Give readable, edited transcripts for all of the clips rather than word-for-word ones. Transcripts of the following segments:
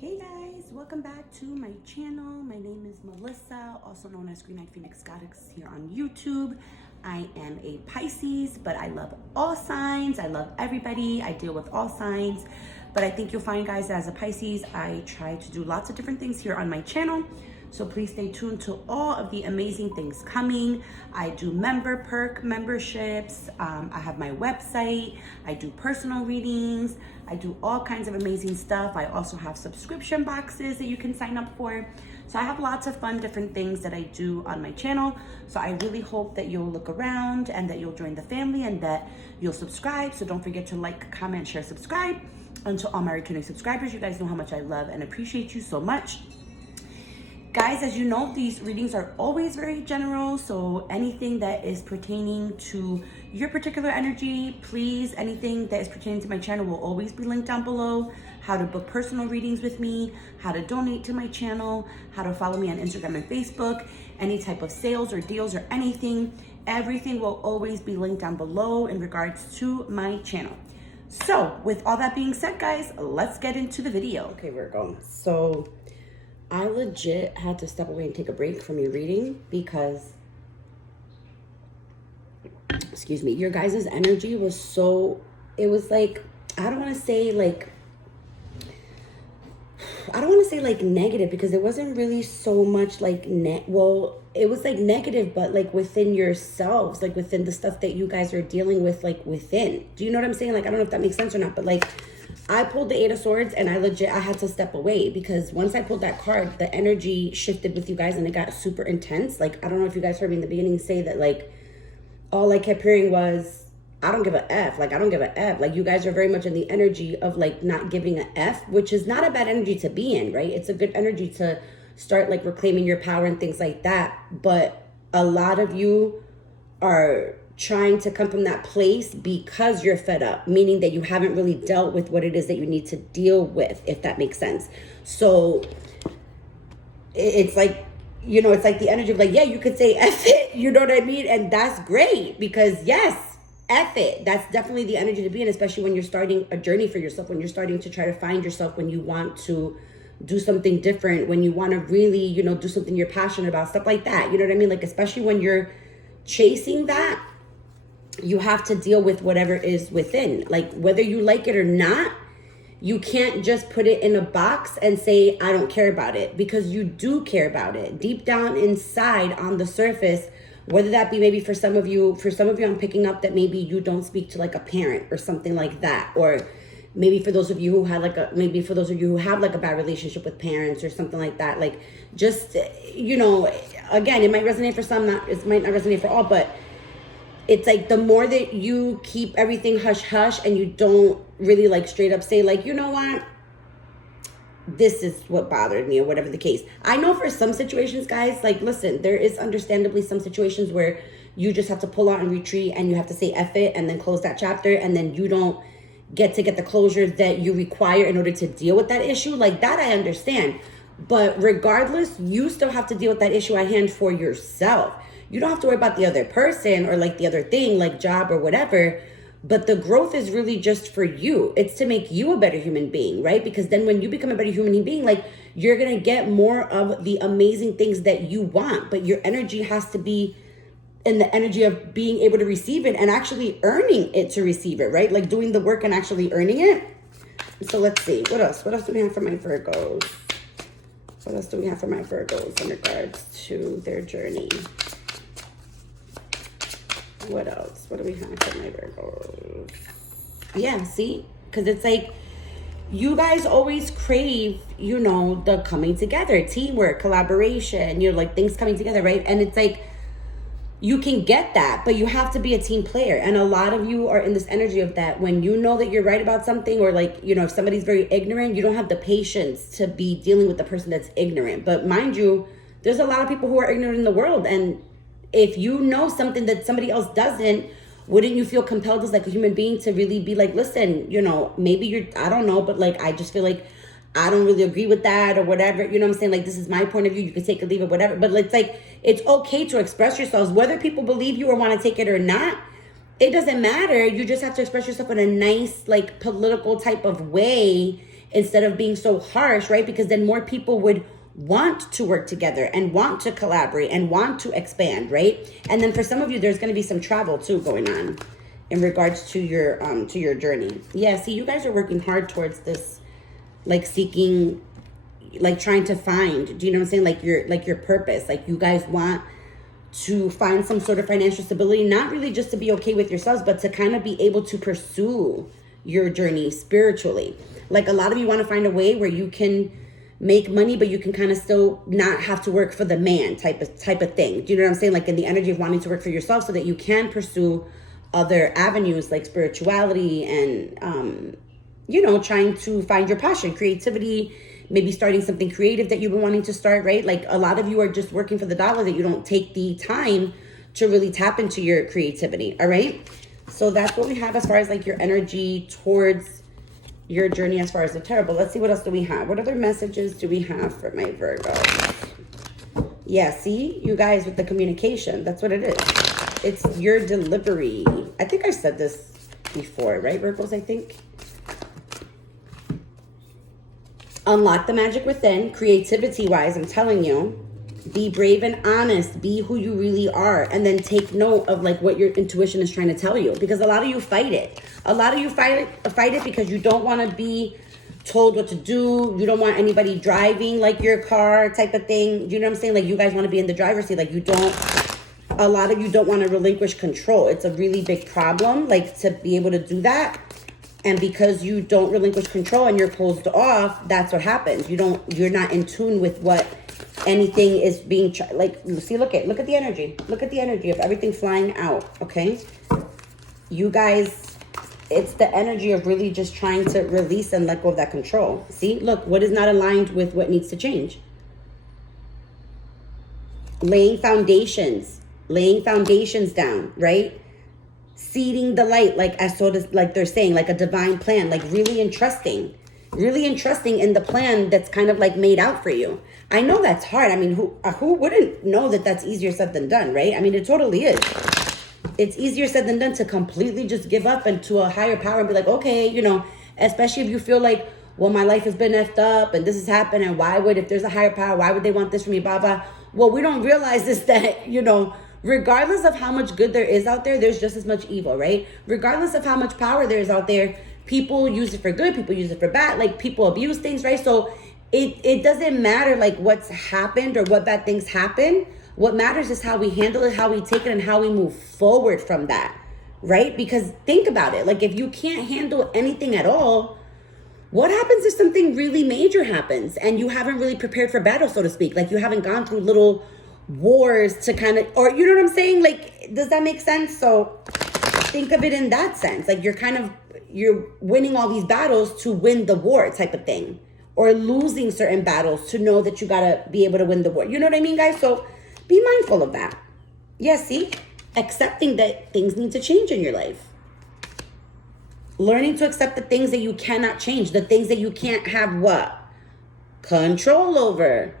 Hey guys, welcome back to my channel. My name is Melissa, also known as Green Eyed Phoenix Goddess here on YouTube. I am a Pisces, but I love all signs. I love everybody. I deal with all signs. But I think you'll find, guys, as a Pisces, I try to do lots of different things here on my channel. So please stay tuned to all of the amazing things coming. I do perk memberships. I have my website. I do personal readings. I do all kinds of amazing stuff. I also have subscription boxes that you can sign up for. So I have lots of fun different things that I do on my channel. So I really hope that you'll look around and that you'll join the family and that you'll subscribe. So don't forget to like, comment, share, subscribe. And to all my returning subscribers, you guys know how much I love and appreciate you so much. Guys, as you know, these readings are always very general, so anything that is pertaining to your particular energy, please, anything that is pertaining to my channel will always be linked down below. How to book personal readings with me, how to donate to my channel, how to follow me on Instagram and Facebook, any type of sales or deals or anything. Everything will always be linked down below in regards to my channel. So, with all that being said, guys, let's get into the video. Okay, Virgo. So I legit had to step away and take a break from your reading because, excuse me, your guys' energy was so, it was like, I don't want to say like negative, because it wasn't really so much like it was like negative, but like within yourselves, like within the stuff that you guys are dealing with, like within. Do you know what I'm saying? Like, I don't know if that makes sense or not, but like, I pulled the Eight of Swords and I had to step away because once I pulled that card, the energy shifted with you guys and it got super intense. Like, I don't know if you guys heard me in the beginning say that, like, all I kept hearing was, I don't give a F. Like, I don't give a F. Like, you guys are very much in the energy of, like, not giving a F, which is not a bad energy to be in, right? It's a good energy to start, like, reclaiming your power and things like that. But a lot of you are trying to come from that place because you're fed up, meaning that you haven't really dealt with what it is that you need to deal with, if that makes sense. So it's like, you know, it's like the energy of like, yeah, you could say F it, you know what I mean? And that's great because yes, F it. That's definitely the energy to be in, especially when you're starting a journey for yourself, when you're starting to try to find yourself, when you want to do something different, when you want to really, you know, do something you're passionate about, stuff like that. You know what I mean? Like, especially when you're chasing that, you have to deal with whatever is within. Like, whether you like it or not, you can't just put it in a box and say, I don't care about it, because you do care about it. Deep down inside on the surface, whether that be maybe for some of you, I'm picking up that maybe you don't speak to like a parent or something like that. Or maybe for those of you who had like maybe for those of you who have like a bad relationship with parents or something like that. Like, just, you know, again, it might resonate for some, it might not resonate for all, but it's like the more that you keep everything hush hush and you don't really like straight up say like, you know what, this is what bothered me or whatever the case. I know for some situations, guys, like, listen, there is understandably some situations where you just have to pull out and retreat and you have to say F it and then close that chapter, and then you don't get the closure that you require in order to deal with that issue. Like, that I understand. But regardless, you still have to deal with that issue at hand for yourself. You don't have to worry about the other person or like the other thing, like job or whatever. But the growth is really just for you. It's to make you a better human being, right? Because then when you become a better human being, like, you're going to get more of the amazing things that you want. But your energy has to be in the energy of being able to receive it and actually earning it to receive it, right? Like doing the work and actually earning it. So let's see. What else? What else do we have for my Virgos? What else do we have for my Virgos in regards to their journey? What else? What do we have for my Virgos? Yeah, see? Because it's like, you guys always crave, you know, the coming together, teamwork, collaboration, you know, like things coming together, right? And it's like, you can get that, but you have to be a team player. And a lot of you are in this energy of that. When you know that you're right about something, or like, you know, if somebody's very ignorant, you don't have the patience to be dealing with the person that's ignorant. But mind you, there's a lot of people who are ignorant in the world. And if you know something that somebody else doesn't, wouldn't you feel compelled as like a human being to really be like, listen, you know, maybe I don't know, but like, I just feel like I don't really agree with that or whatever. You know what I'm saying? Like, this is my point of view. You can take it, leave it, whatever. But it's like, it's okay to express yourselves, whether people believe you or want to take it or not. It doesn't matter. You just have to express yourself in a nice, like, political type of way instead of being so harsh, right? Because then more people would want to work together and want to collaborate and want to expand, right? And then for some of you, there's going to be some travel too going on in regards to your journey. Yeah, see, you guys are working hard towards this, like seeking, like trying to find, do you know what I'm saying? Like your purpose. Like you guys want to find some sort of financial stability, not really just to be okay with yourselves, but to kind of be able to pursue your journey spiritually. Like a lot of you want to find a way where you can make money, but you can kind of still not have to work for the man type of thing. Do you know what I'm saying? Like in the energy of wanting to work for yourself so that you can pursue other avenues like spirituality and, you know, trying to find your passion, creativity, maybe starting something creative that you've been wanting to start, right? Like a lot of you are just working for the dollar, that you don't take the time to really tap into your creativity, all right? So that's what we have as far as like your energy towards your journey as far as the tarot. But let's see, what else do we have? What other messages do we have for my Virgo? Yeah, see, you guys, with the communication, that's what it is. It's your delivery. I think I said this before, right, Virgos, I think? Unlock the magic within, creativity-wise, I'm telling you. Be brave and honest. Be who you really are. And then take note of like what your intuition is trying to tell you. Because a lot of you fight it. A lot of you fight it because you don't want to be told what to do. You don't want anybody driving like your car type of thing. You know what I'm saying? Like you guys want to be in the driver's seat. Like a lot of you don't want to relinquish control. It's a really big problem, like to be able to do that. And because you don't relinquish control and you're closed off, that's what happens. You're not in tune with what anything is being, like, see, look at the energy. Look at the energy of everything flying out, okay? You guys, it's the energy of really just trying to release and let go of that control. See, look, what is not aligned with what needs to change? Laying foundations down, right? Seeding the light, like as sort of like they're saying, like a divine plan, like really entrusting in the plan that's kind of like made out for you. I know that's hard. I mean, who wouldn't know that that's easier said than done, right? I mean, it totally is. It's easier said than done to completely just give up and to a higher power and be like, okay, you know, especially if you feel like, well, my life has been effed up and this has happened, and if there's a higher power, why would they want this from me, blah, blah. Well, we don't realize is that, you know, regardless of how much good there is out there, there's just as much evil, right? Regardless of how much power there is out there, people use it for good, people use it for bad, like people abuse things, right? So it doesn't matter like what's happened or what bad things happen. What matters is how we handle it, how we take it, and how we move forward from that, right? Because think about it, like if you can't handle anything at all, what happens if something really major happens and you haven't really prepared for battle, so to speak? Like you haven't gone through little wars to kind of, or you know what I'm saying? Like, does that make sense? So think of it in that sense. Like you're winning all these battles to win the war type of thing, or losing certain battles to know that you gotta be able to win the war. You know what I mean, guys? So be mindful of that. Yeah, see? Accepting that things need to change in your life. Learning to accept the things that you cannot change, the things that you can't have what? Control over.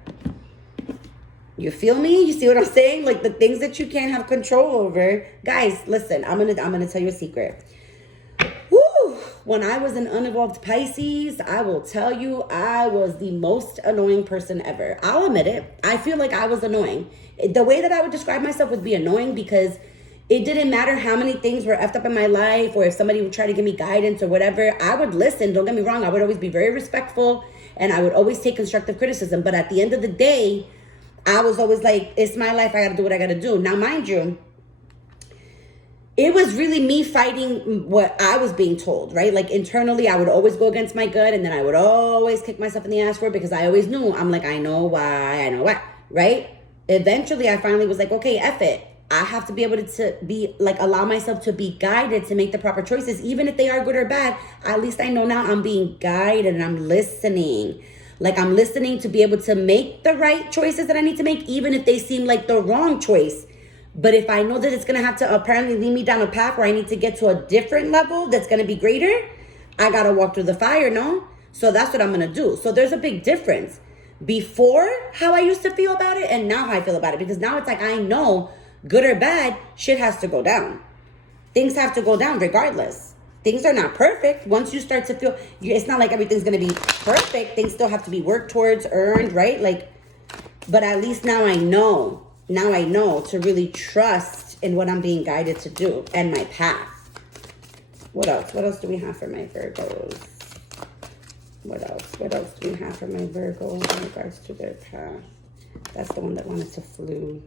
You feel me? You see what I'm saying? Like the things that you can't have control over. Guys, listen, I'm gonna tell you a secret. Woo! When I was an unevolved Pisces, I will tell you, I was the most annoying person ever. I'll admit it. I feel like I was annoying. The way that I would describe myself would be annoying because it didn't matter how many things were effed up in my life, or if somebody would try to give me guidance or whatever, I would listen. Don't get me wrong. I would always be very respectful and I would always take constructive criticism. But at the end of the day, I was always like, it's my life. I got to do what I got to do. Now, mind you, it was really me fighting what I was being told, right? Like internally, I would always go against my gut, and then I would always kick myself in the ass for it because I always knew. I'm like, I know why, right? Eventually, I finally was like, okay, F it. I have to be able to be like, allow myself to be guided to make the proper choices, even if they are good or bad. At least I know now I'm being guided and I'm listening. Like I'm listening to be able to make the right choices that I need to make, even if they seem like the wrong choice. But if I know that it's going to have to apparently lead me down a path where I need to get to a different level that's going to be greater, I got to walk through the fire, no? So that's what I'm going to do. So there's a big difference before how I used to feel about it and now how I feel about it. Because now it's like I know good or bad, shit has to go down. Things have to go down regardless. Things are not perfect. Once you start to feel, it's not like everything's going to be perfect. Things still have to be worked towards, earned, right? Like, but at least now I know. Now I know to really trust in what I'm being guided to do and my path. What else? What else do we have for my Virgos? What else? What else do we have for my Virgo in regards to their path? That's the one that wanted to flew.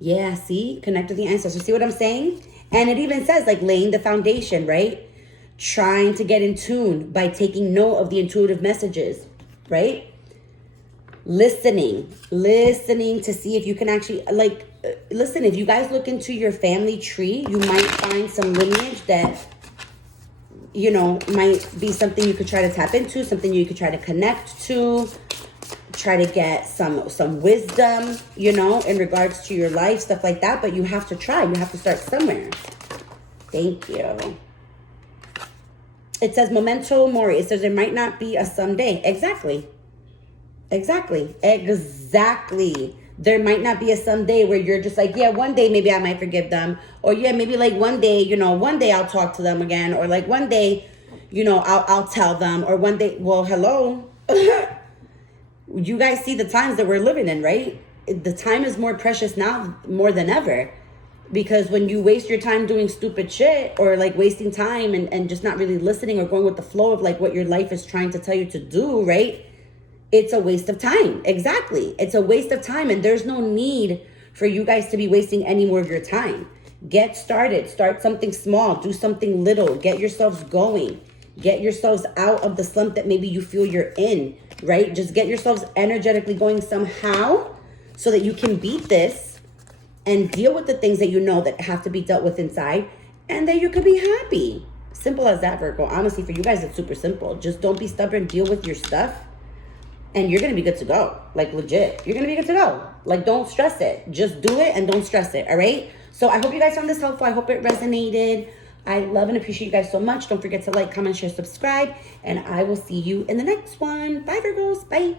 Yeah, see? Connect with the ancestors. See what I'm saying? And it even says, like, laying the foundation, right? Trying to get in tune by taking note of the intuitive messages, right? Listening to see if you can actually, like, listen, if you guys look into your family tree, you might find some lineage that, you know, might be something you could try to tap into, something you could try to connect to, try to get some wisdom, you know, in regards to your life, stuff like that. But you have to try. You have to start somewhere. Thank you. It says memento mori. It says there might not be a someday. Exactly. There might not be a someday where you're just like, yeah, one day maybe I might forgive them. Or yeah, maybe like one day, you know, one day I'll talk to them again. Or like one day, you know, I'll tell them. Or one day, well, hello. You guys see the times that we're living in, right? The time is more precious now more than ever. Because when you waste your time doing stupid shit or like wasting time and just not really listening or going with the flow of like what your life is trying to tell you to do, right? It's a waste of time. Exactly. It's a waste of time. And there's no need for you guys to be wasting any more of your time. Get started. Start something small. Do something little. Get yourselves going. Get yourselves out of the slump that maybe you feel you're in, right? Just get yourselves energetically going somehow so that you can beat this and deal with the things that you know that have to be dealt with inside, and then you could be happy. Simple as that, Virgo. Honestly, for you guys, it's super simple. Just don't be stubborn. Deal with your stuff. And you're going to be good to go. Like, legit. You're going to be good to go. Like, don't stress it. Just do it and don't stress it, all right? So I hope you guys found this helpful. I hope it resonated. I love and appreciate you guys so much. Don't forget to like, comment, share, subscribe. And I will see you in the next one. Bye, Virgos. Bye.